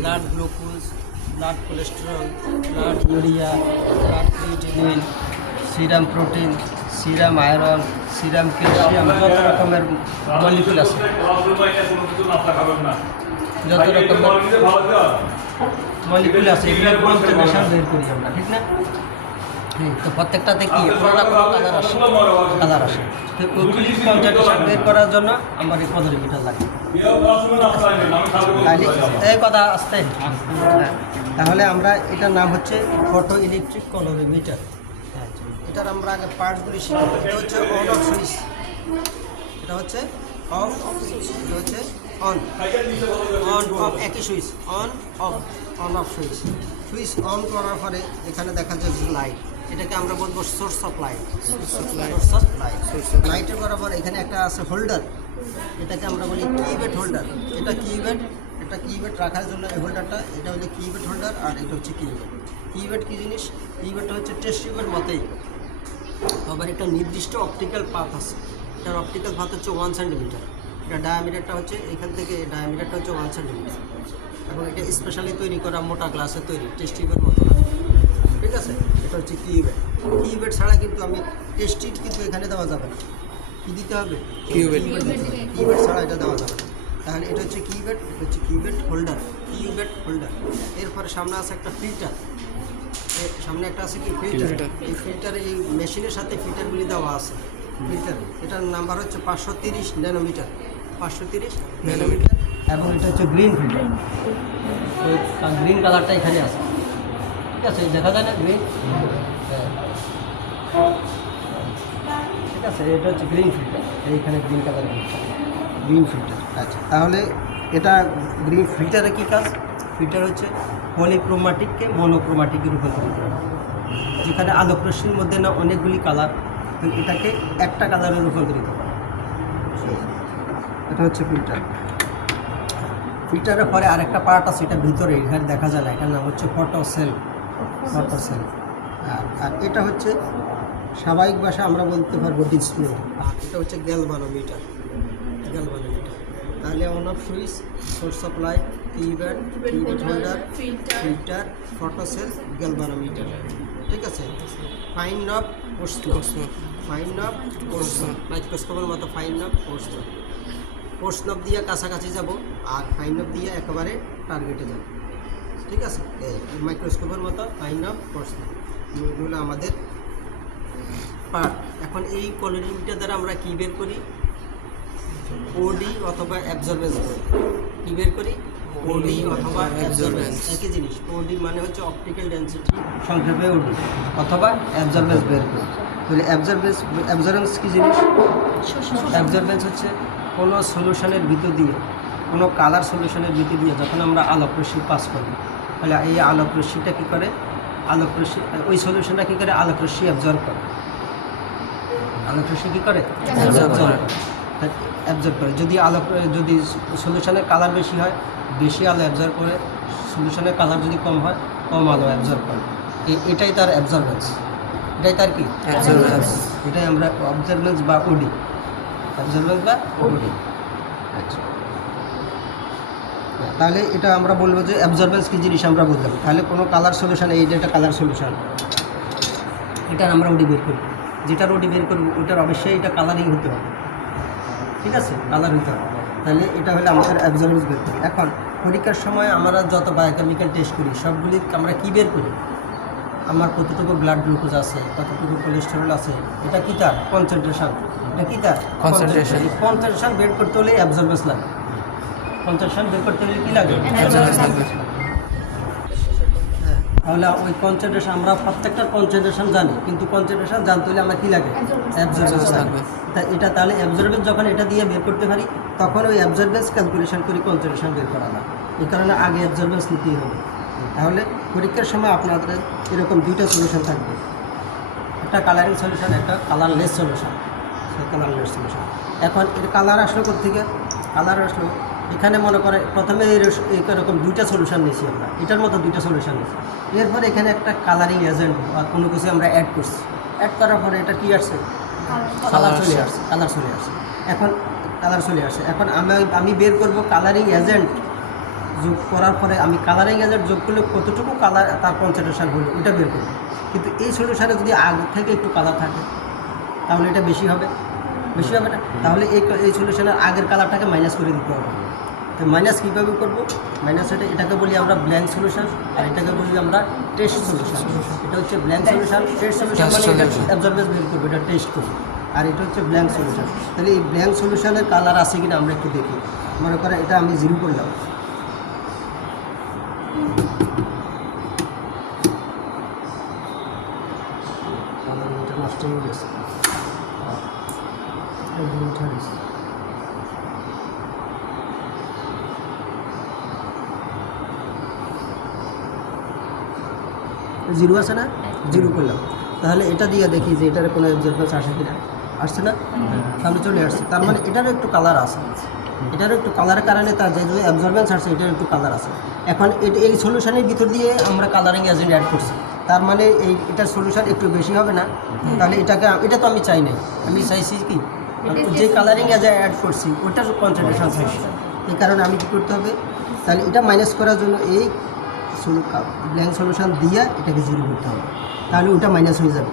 Blood glucose, blood cholesterol, blood urea, blood creatinine, serum protein, serum iron, serum calcium, যত রকমের molecule আছে, যত রকমের মলিকুল আছে এগুলোর কনসেন্ট্রেশন বের করি আমরা, ঠিক না? তো প্রত্যেকটাতে কি কোনো না কোনো কালার আসে। তো ওইগুলি কনসেন্ট্রেশন বের করার জন্য আমার এই পদরিমিটার লাগে। এই কথা আসতে তাহলে আমরা এটার নাম হচ্ছে ফটো ইলেকট্রিক কলোরিমিটার। এটার আমরা আগে পার্টসগুলি শিখব। এটা হচ্ছে অন অফ সুইচ, এটা হচ্ছে অফ, এটা হচ্ছে অন, অন অফ একই switch, on of, on off switch. Switch on করার পরে এখানে দেখা যাচ্ছে লাইট, এটাকে আমরা বলবো source of light. Source of light, লাইটের করার পরে এখানে একটা আছে হোল্ডার, এটাকে আমরা বলি কিবেট হোল্ডার। এটা কিবেট, এটা কিবেট রাখার জন্য এই হোল্ডারটা, এটা হচ্ছে কিবেট হোল্ডার, আর এটা হচ্ছে কিবেট। কিবেট কী জিনিস? কিবেটটা হচ্ছে টেস্ট টিউবের মতোই, আবার একটা নির্দিষ্ট অপটিক্যাল পাথ আছে। এটার অপটিক্যাল পাথ হচ্ছে 1 সেন্টিমিটার। এটা ডায়ামিটারটা হচ্ছে এখান থেকে, ডায়ামিটারটা হচ্ছে 1 সেন্টিমিটার, এবং এটা স্পেশালি তৈরি করা মোটা গ্লাসে তৈরি, টেস্ট টিউবের মতো না, ঠিক আছে? এটা হচ্ছে কিউবেট। কিউবেট ছাড়া কিন্তু আমি টেস্ট টিউব কিন্তু এখানে দেওয়া যাবে না। কী দিতে হবে? কিউবেট। কিউবেট ছাড়া এটা দেওয়া যাবে না। তাহলে এটা হচ্ছে কিউবেট, এটা হচ্ছে কিউবেট হোল্ডার, কিউবেট হোল্ডার। এরপরে সামনে আছে একটা ফিল্টার, সামনে একটা আছে কি ফিল্টার। এই ফিল্টারে এই মেশিনের সাথে ফিল্টারগুলি দেওয়া আছে। ফিল্টার এটার নাম্বার হচ্ছে 530 ন্যানোমিটার, 530 ন্যানোমিটার। এবং এটা হচ্ছে গ্রিন ফিল্টার, গ্রিন কালারটা এখানে আছে, ঠিক আছে? দেখা যায় না গ্রিন? ঠিক আছে, এটা হচ্ছে গ্রিন ফিল্টার, এইখানে গ্রিন কালার, গ্রিন ফিল্টার। আচ্ছা, তাহলে এটা গ্রিন ফিল্টারে কী কাজ? ফিল্টার হচ্ছে পলিক্রোমাটিককে মনোক্রোমাটিকে রূপান্তরিত করে। যেখানে আলোক রশ্মির মধ্যে না অনেকগুলি কালার, তো এটাকে একটা কালারে রূপান্তরিত করে। এটা হচ্ছে ফিল্টার। ফিল্টারের পরে আরেকটা পার্ট আছে, এটা ভিতরে, এখানে দেখা যায় না, এটার নাম হচ্ছে ফটো সেল। Photo cell. আর এটা হচ্ছে স্বাভাবিক ভাষা আমরা বলতে পারবো ডিসপ্লে। আর এটা হচ্ছে গ্যালভানোমিটার, গ্যালভানোমিটার। তাহলে on off switch, source of light, cuvette, cuvette holder, filter, photo cell, galvanometer, ঠিক আছে? ফাইন নব, ফাইন নব, মাইক্রোস্কোপের মতো ফাইন নব, পোর্স নব দিয়ে কাছাকাছি যাব, আর ফাইন নব দিয়ে একেবারে টার্গেটে যাব, ঠিক আছে? মাইক্রোস্কোপের মতো ফাইন নব, পোর্স নব, এগুলো আমাদের পার্ট। এখন এই কলোরিমিটার দ্বারা আমরা কী বের করি? ওডি অথবা অ্যাবজর্বেন্স বের করি। কী বের করি? ওডি অথবা অ্যাবজর্বেন্স, একই জিনিস। ওডি মানে হচ্ছে অপটিক্যাল ডেন্সিটি, সংক্ষেপে ওডি, অথবা অ্যাবজর্বেন্স বের করি। তাহলে অ্যাবজর্বেন্স কী জিনিস? অ্যাবজর্বেন্স হচ্ছে কোনো সলিউশনের ভিতর দিয়ে, কোনো কালার সলিউশনের ভিতর দিয়ে যখন আমরা আলোক রশ্মি পাস করি, তাহলে এই আলোক রশ্মিটা কী করে? আলোক রশ্মি, ওই সলিউশনটা কী করে? আলোক রশ্মি অ্যাবজর্ব করে। আলোক রশ্মি কী করে? অ্যাবজর্ব করে। যদি সলিউশনের কালার বেশি হয়, বেশি আলো অ্যাবজর্ব করে। সলিউশনের কালার যদি কম হয়, কম আলো অ্যাবজর্ব করে। এটাই তার অ্যাবজর্বেন্স, এটাই তার কি অ্যাবজর্বেন্স। এটাই আমরা অবজারভেন্স বা ওডি, অবজারভেন্স বা ওডি। আচ্ছা, তাহলে এটা আমরা বলবো যে অ্যাবজর্বেন্স কী জিনিস আমরা বলতে পারি। তাহলে কোনো কালার সলিউশন, এই যেটা কালার সলিউশন, এটার আমরা ওডি বের করি। যেটার ওডি বের করবো ওটার অবশ্যই এটা কালারিং হতে হবে, ঠিক আছে? কালার হতে হবে। তাহলে এটা হলে আমাদের অ্যাবজর্বেন্স বের করি। এখন পরীক্ষার সময় আমরা যত বায়োকেমিক্যাল টেস্ট করি সবগুলি আমরা কী বের করি? আমার কতটুকু ব্লাড গ্লুকোজ আছে, কতটুকু কোলেস্টেরল আছে, এটা কি তার কনসেন্ট্রেশন, এটা কি তার কনসেন্ট্রেশন। কনসেন্ট্রেশন বের করতে হলে অ্যাবজর্বেন্স লাগে। কনসেন্ট্রেশন বের করতে হলে কী লাগে? অ্যাবজর্বেন্স লাগবে। তাহলে ওই কনসেন্ট্রেশন, আমরা প্রত্যেকটার কনসেন্ট্রেশন জানি, কিন্তু কনসেন্ট্রেশন জানতে হলে আমার কী লাগে? অ্যাবজর্বেন্স লাগবে। তা এটা তাহলে অ্যাবজর্বেন্স যখন এটা দিয়ে বের করতে পারি, তখন ওই অ্যাবজর্বেন্স ক্যালকুলেশন করি কনসেন্ট্রেশন বের করা যায়। এই কারণে আগে অ্যাবজর্বেন্স নিতেই হবে। তাহলে পরীক্ষার সময় আপনাদের এরকম দুইটা সলিউশন থাকবে, একটা কালারিং সলিউশন, একটা কালারলেস সলিউশন। Colourless solution. এখন এর কালার আসলো কোত্থেকে? কালার আসলো এখানে মনে করে প্রথমে এরকম দুইটা সলিউশন নিয়েছি আমরা, এটার মতো দুইটা সলিউশন নিয়েছি। এরপরে এখানে একটা কালারিং এজেন্ট বা কোনো কিছু আমরা অ্যাড করছি। অ্যাড করার পরে এটা কী আসছে? কালার চলে আসছে, কালার চলে আসছে। এখন কালার চলে আসে, এখন আমি বের করব কালারিং এজেন্ট যোগ করার পরে আমি কালারিং এজেন্ট যোগ করলে কতটুকু কালার তার কনসেন্ট্রেশন হলো ওটা বের করব। কিন্তু এই সলিউশনে যদি আগে থেকে একটু কালার থাকে তাহলে এটা বেশি হবে না। তাহলে এই সলিউশনের আগের কালারটাকে মাইনাস করে দিতে হবে। তো মাইনাস কীভাবে করবো? মাইনাস এটাকে বলি আমরা ব্ল্যাঙ্ক সলিউশন, আর এটাকে বলি আমরা টেস্ট সলিউশন। এটা হচ্ছে ব্ল্যাঙ্ক সলিউশন। টেস্ট সলিউশন মানে এটা অ্যাবজর্বেন্স বের করবো, এটা টেস্ট করবো। আর এটা হচ্ছে ব্ল্যাঙ্ক সলিউশন। তাহলে এই ব্ল্যাঙ্ক সলিউশনের কালার আছে কিনা আমরা একটু দেখি। মনে করেন এটা আমি 0 করলাম, এটা নষ্ট হয়ে গেছে। জিরো আছে না, 0 করলাম। তাহলে এটা দিয়ে দেখি যে এটার কোনো অ্যাবজর্বেন্স আসে কিনা। আসছে না, সামনে চলে আসছে। তার মানে এটারও একটু কালার আছে, এটারও একটু কালারের কারণে তার যে অ্যাবজর্বেন্স আসছে এটার একটু কালার আছে। এখন এই সলিউশনের ভিতর দিয়ে আমরা কালারিং এজেন্ট অ্যাড করছি, তার মানে এটার সলিউশন একটু বেশি হবে না। তাহলে এটা তো আমি চাই নাই, আমি চাইছি কি যে কালারিং এজেন্ট অ্যাড করছি ওটার কনসেন্ট্রেশন চাইছি। এই কারণে আমি কী করতে হবে, তাহলে এটা মাইনাস করার জন্য এই ব্ল্যাঙ্ক সলিউশন দিয়ে এটাকে 0 করতে হবে, তাহলে ওটা মাইনাস হয়ে যাবে।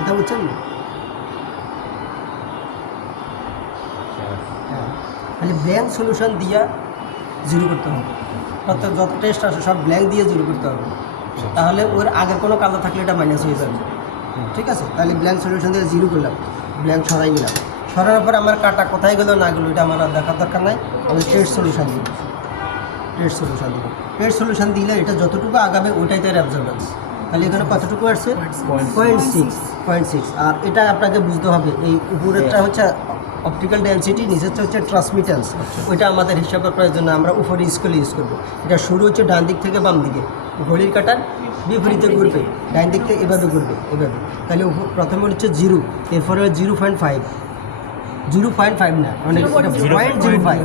এটা বুঝছেন না? হ্যাঁ, তাহলে ব্ল্যাঙ্ক সলিউশন দিয়ে 0 করতে হবে। অর্থাৎ যত টেস্ট আসে সব ব্ল্যাঙ্ক দিয়ে 0 করতে হবে, তাহলে ওর আগের কোনো কালার থাকলে এটা মাইনাস হয়ে যাবে। ঠিক আছে, তাহলে ব্ল্যাঙ্ক সলিউশন দিয়ে 0 করলাম, ব্ল্যাঙ্ক সরাই নিলাম। সরানোর পর আমার কাটা কোথায় গেলো না গেলো এটা আমার আর দেখার দরকার নাই। আমি টেস্ট সলিউশন দিব, টেস্ট সলিউশন দিলে এটা যতটুকু আগাবে ওইটাই তার অ্যাবজর্বেন্স। তাহলে এখানে কতটুকু আসছে? 0.6। আর এটা আপনাকে বুঝতে হবে, এই উপরেরটা হচ্ছে অপটিক্যাল ডেন্সিটি, নিচেরটা হচ্ছে ট্রান্সমিটেন্স। ওইটা আমাদের হিসাবের প্রয়োজন, আমরা উপরে স্কেলে ইউজ করবো। এটা শুরু হচ্ছে ডান দিক থেকে বাম দিকে, ঘড়ির কাঁটার বিপরীতে ঘুরবে, ডান দিক থেকে এভাবে ঘুরবে, এভাবে। তাহলে প্রথমে হচ্ছে 0, এরপরে 0.5 না, মানে এটা 0.05।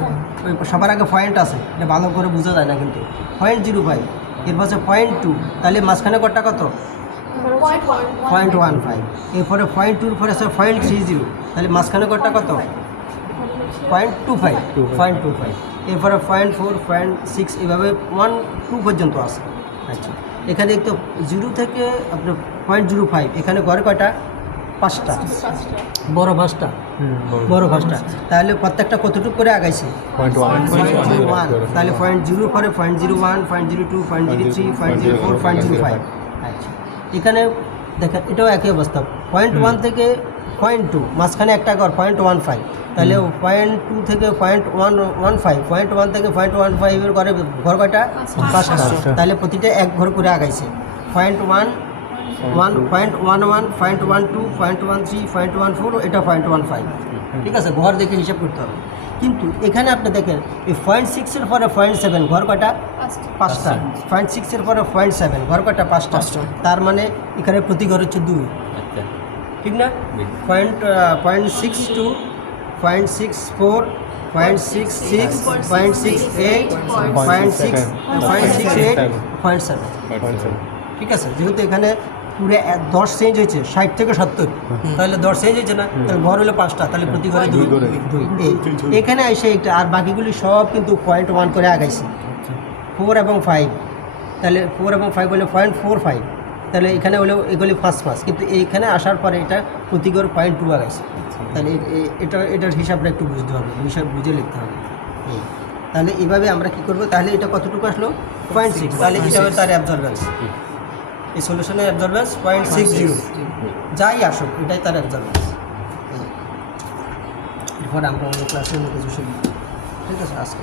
ওই সবার আগে পয়েন্ট আছে, এটা ভালো করে বোঝা যায় না কিন্তু 0.05। এরপর হচ্ছে 0.2, তাহলে মাঝখানে কটা কত? 0.15। এরপরে 0.2-র পরে আছে 0.30, তাহলে মাঝখানে কটা কত? 0.25। এরপরে 0.4, 0.6, এভাবে 1-2 পর্যন্ত আছে। আচ্ছা, এখানে একটু 0 থেকে আপনার 0.05, এখানে ঘরে কয়টা? 5টা, বড় 5টা, তাহলে প্রত্যেকটা কতটুকু করে আগাইছে? 0.1। তাহলে 0.0 পরে 0.01, 0.02, 0.03, 0.04, 0.05। আচ্ছা, এখানে দেখেন এটাও একই অবস্থা। 0.1 থেকে 0.2, মাঝখানে একটা ঘর 0.15। তাহলে 0.2 থেকে 0.115, 0.1 থেকে 0.15 এর ঘর কয়টা? 5টা। তাহলে প্রতিটা এক ঘর করে আগাইছে। 0.11, 0.12, 0.13, 0.14, এটা 0.15। ঠিক আছে, ঘর দেখে হিসাব করতে হবে। কিন্তু এখানে আপনি দেখেন এই 0.6-এর পরে 0.7, ঘর কয়টা? 5টা। 0.6-এর পরে 0.7, ঘর কয়টা? 5টা। তার মানে এখানে প্রতি ঘর হচ্ছে 2, ঠিক না? 0.6 to 0.64, 0.66, 0.68, 0.7। ঠিক আছে, যেহেতু এখানে পুরো 10 চেঞ্জ হয়েছে, 60 থেকে 70, তাহলে 10 চেঞ্জ হয়েছে না, তাহলে ঘর হলো 5টা, তাহলে প্রতি ঘরে 2। এখানে এসে এটা আর বাকিগুলি সব কিন্তু 0.1 করে আগাইছে, 4 এবং 5। তাহলে 4 এবং 5 হলে 0.45, তাহলে এখানে হলেও এগুলি 5, কিন্তু এইখানে আসার পরে এটা প্রতি ঘর 0.2 আগাইছে। তাহলে এটার হিসাবটা একটু বুঝতে হবে, হিসাব বুঝে লিখতে হবে। তাহলে এইভাবে আমরা কী করবো, তাহলে এটা কতটুকু আসলো? 0.6। তাহলে এটা হবে তার অ্যাবজর্বেন্স, এই সলিউশনের অ্যাবজর্বেন্স 0.60। যাই আসুক এটাই তার অ্যাবজর্বেন্স। এরপর আমরা অন্য ক্লাসে অন্য কিছু শিখব। ঠিক আছে, আজকে